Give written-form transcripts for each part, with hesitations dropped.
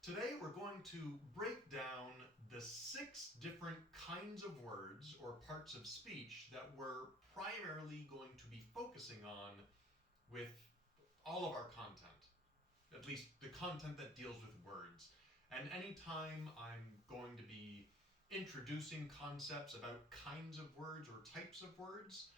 Today we're going to break down the 6 different kinds of words or parts of speech that we're primarily going to be focusing on with all of our content, at least the content that deals with words. And anytime I'm going to be introducing concepts about kinds of words or types of words,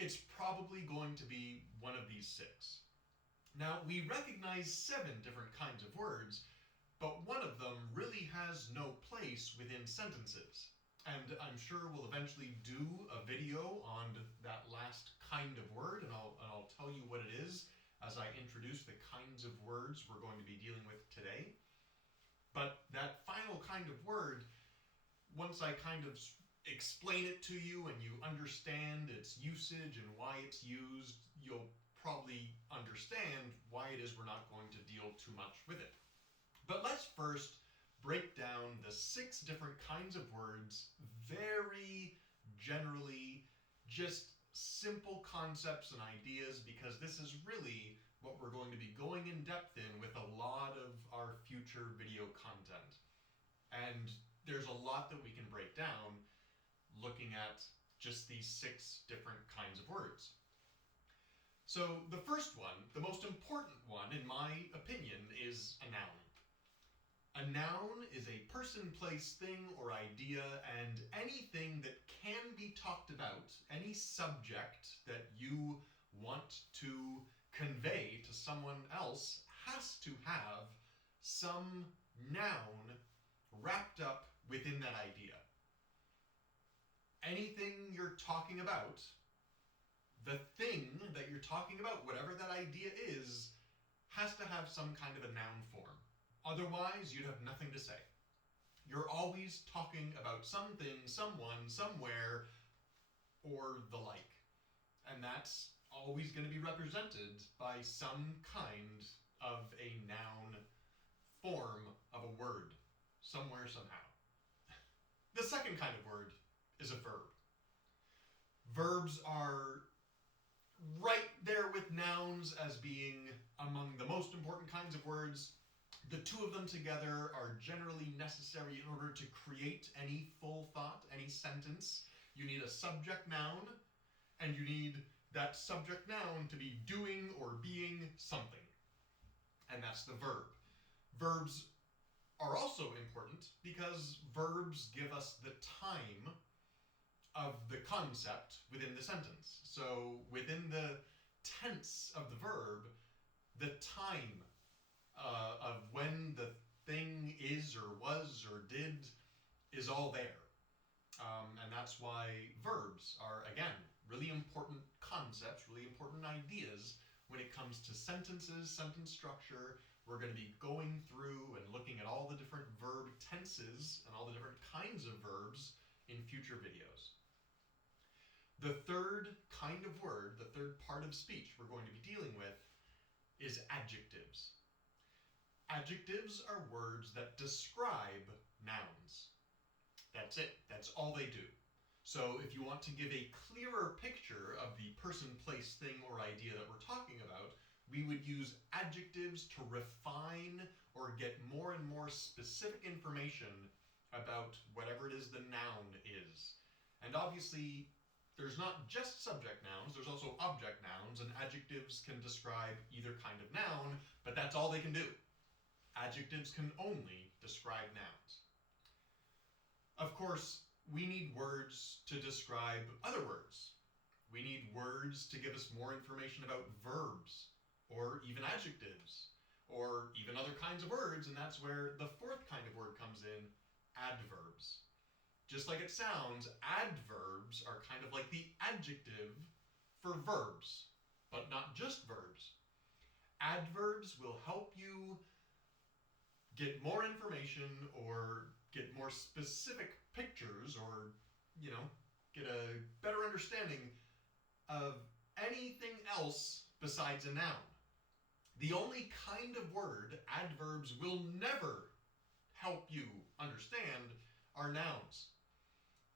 it's probably going to be one of these 6. Now, we recognize 7 different kinds of words, but one of them really has no place within sentences. And I'm sure we'll eventually do a video on that last kind of word, and I'll tell you what it is as I introduce the kinds of words we're going to be dealing with today. But that final kind of word, once I kind of explain it to you and you understand its usage and why it's used, you'll probably understand why it is we're not going to deal too much with it. But let's first break down the 6 different kinds of words very generally, just simple concepts and ideas, because this is really what we're going to be going in depth in with a lot of our future video content. And there's a lot that we can break down looking at just these 6 different kinds of words. So the first one, the most important one in my opinion, is a noun. A noun is a person, place, thing, or idea, and anything that can be talked about, any subject that you want to convey to someone else, has to have some noun wrapped up within that idea. Anything you're talking about, the thing that you're talking about, whatever that idea is, has to have some kind of a noun form. Otherwise, you'd have nothing to say. You're always talking about something, someone, somewhere, or the like. And that's always going to be represented by some kind of a noun form of a word, somewhere, somehow. The second kind of word is a verb. Verbs are right there with nouns as being among the most important kinds of words. The two of them together are generally necessary in order to create any full thought, any sentence. You need a subject noun, and you need that subject noun to be doing or being something. And that's the verb. Verbs are also important because verbs give us the time of the concept within the sentence. So within the tense of the verb, the time of when the thing is or was or did is all there. And that's why verbs are, again, really important concepts, really important ideas when it comes to sentences, sentence structure. We're going to be going through and looking at all the different verb tenses and all the different kinds of verbs in future videos. The third kind of word, the third part of speech we're going to be dealing with, is adjectives. Adjectives are words that describe nouns. That's it. That's all they do. So if you want to give a clearer picture of the person, place, thing, or idea that we're talking about, we would use adjectives to refine or get more and more specific information about whatever it is the noun is. And obviously, there's not just subject nouns, there's also object nouns, and adjectives can describe either kind of noun, but that's all they can do. Adjectives can only describe nouns. Of course, we need words to describe other words. We need words to give us more information about verbs, or even adjectives, or even other kinds of words, and that's where the fourth kind of word comes in, adverbs. Just like it sounds, adverbs are kind of like the adjective for verbs, but not just verbs. Adverbs will help you get more information or get more specific pictures or, get a better understanding of anything else besides a noun. The only kind of word adverbs will never help you understand are nouns.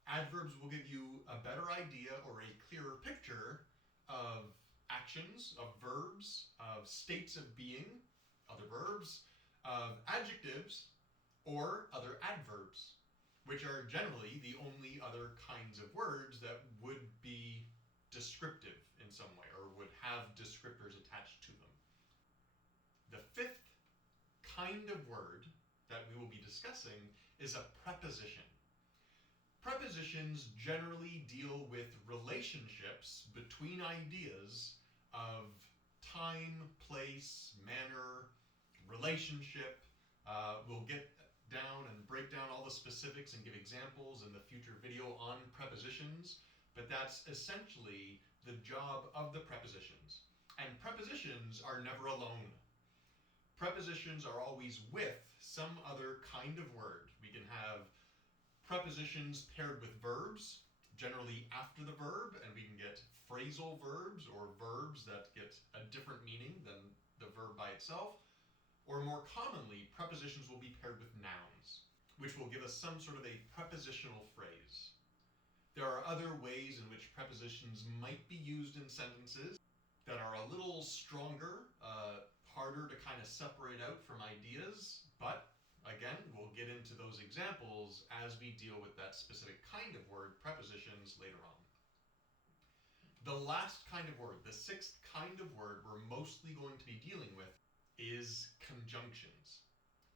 Adverbs will give you a better idea or a clearer picture of actions, of verbs, of states of being, other verbs, of adjectives or other adverbs, which are generally the only other kinds of words that would be descriptive in some way or would have descriptors attached to them. The fifth kind of word that we will be discussing is a preposition. Prepositions generally deal with relationships between ideas of time, place, manner, relationship. We'll get down and break down all the specifics and give examples in the future video on prepositions, but that's essentially the job of the prepositions. And prepositions are never alone. Prepositions are always with some other kind of word. We can have prepositions paired with verbs, generally after the verb, and we can get phrasal verbs or verbs that get a different meaning than the verb by itself. Or more commonly, prepositions will be paired with nouns, which will give us some sort of a prepositional phrase. There are other ways in which prepositions might be used in sentences that are a little stronger, harder to kind of separate out from ideas, but again, we'll get into those examples as we deal with that specific kind of word, prepositions, later on. The last kind of word, the sixth kind of word we're mostly going to be dealing with is conjunctions.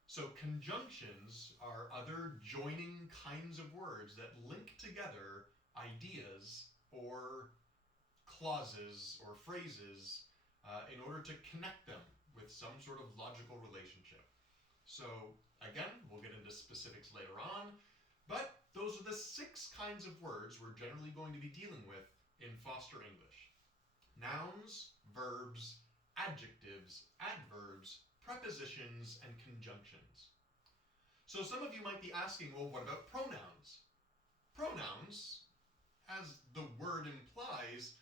So conjunctions are other joining kinds of words that link together ideas or clauses or phrases in order to connect them with some sort of logical relationship. So again, we'll get into specifics later on, but those are the six kinds of words we're generally going to be dealing with in Foster English. Nouns, verbs, adjectives, adverbs, prepositions, and conjunctions. So some of you might be asking, well, what about pronouns? Pronouns, as the word implies,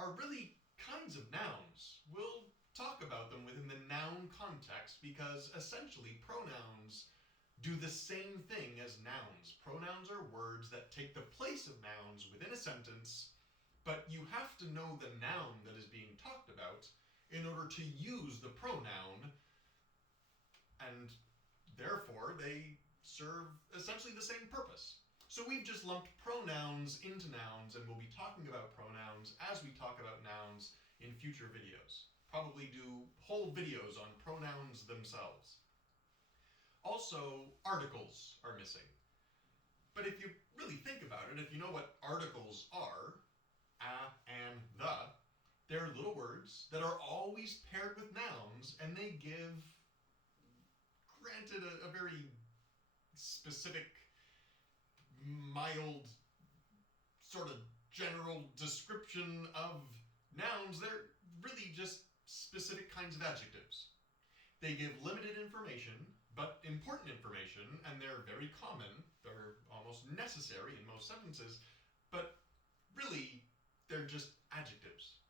are really kinds of nouns. We'll talk about them within the noun context because essentially pronouns do the same thing as nouns. Pronouns are words that take the place of nouns within a sentence, but you have to know the noun that is being talked about in order to use the pronoun, and therefore they serve essentially the same purpose. So we've just lumped pronouns into nouns, and we'll be talking about pronouns as we talk about nouns in future videos. Probably do whole videos on pronouns themselves. Also, articles are missing. But if you really think about it, if you know what articles are, a and the, they're little words that are always paired with nouns, and they give, granted, a very specific, mild, sort of general description of nouns. They're really just specific kinds of adjectives. They give limited information, but important information, and they're very common. They're almost necessary in most sentences, but really, they're just adjectives.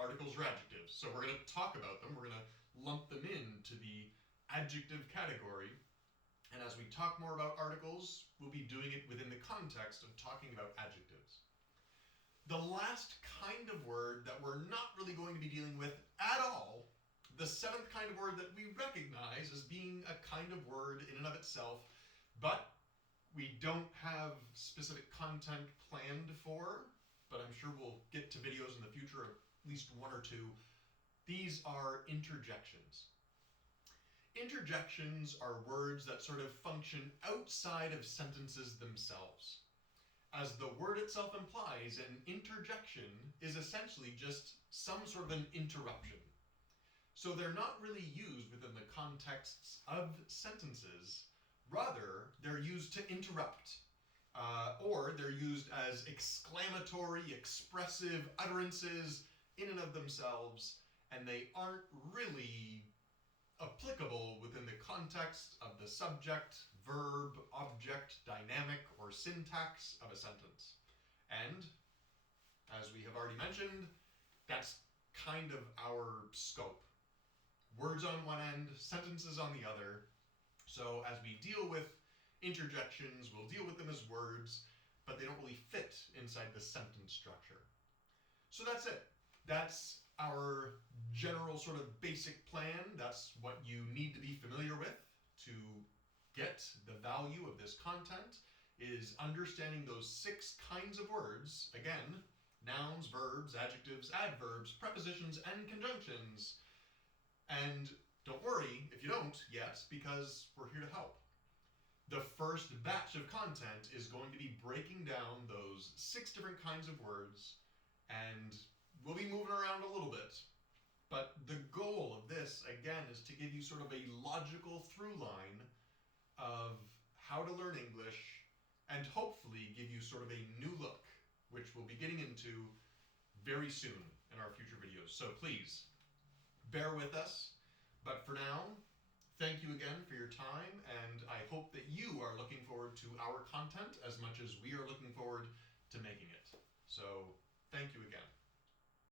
Articles are adjectives. So we're going to talk about them. We're going to lump them into the adjective category. And as we talk more about articles, we'll be doing it within the context of talking about adjectives. The last kind of word that we're not really going to be dealing with at all, the seventh kind of word that we recognize as being a kind of word in and of itself, but we don't have specific content planned for, but I'm sure we'll get to videos in the future, at least one or two. These are interjections. Interjections are words that sort of function outside of sentences themselves. As the word itself implies, an interjection is essentially just some sort of an interruption. So they're not really used within the contexts of sentences. Rather, they're used to interrupt, or they're used as exclamatory, expressive utterances in and of themselves, and they aren't really applicable within the context of the subject, verb, object, dynamic, or syntax of a sentence. And, as we have already mentioned, that's kind of our scope. Words on one end, sentences on the other. So as we deal with interjections, we'll deal with them as words, but they don't really fit inside the sentence structure. So that's it. That's our general sort of basic plan, that's what you need to be familiar with to get the value of this content, is understanding those 6 kinds of words. Again, nouns, verbs, adjectives, adverbs, prepositions, and conjunctions. And don't worry if you don't yet, because we're here to help. The first batch of content is going to be breaking down those 6 different kinds of words, and we'll be moving around a little bit. But the goal of this, again, is to give you sort of a logical through line of how to learn English, and hopefully give you sort of a new look, which we'll be getting into very soon in our future videos. So please, bear with us. But for now, thank you again for your time, and I hope that you are looking forward to our content as much as we are looking forward to making it. So, thank you again.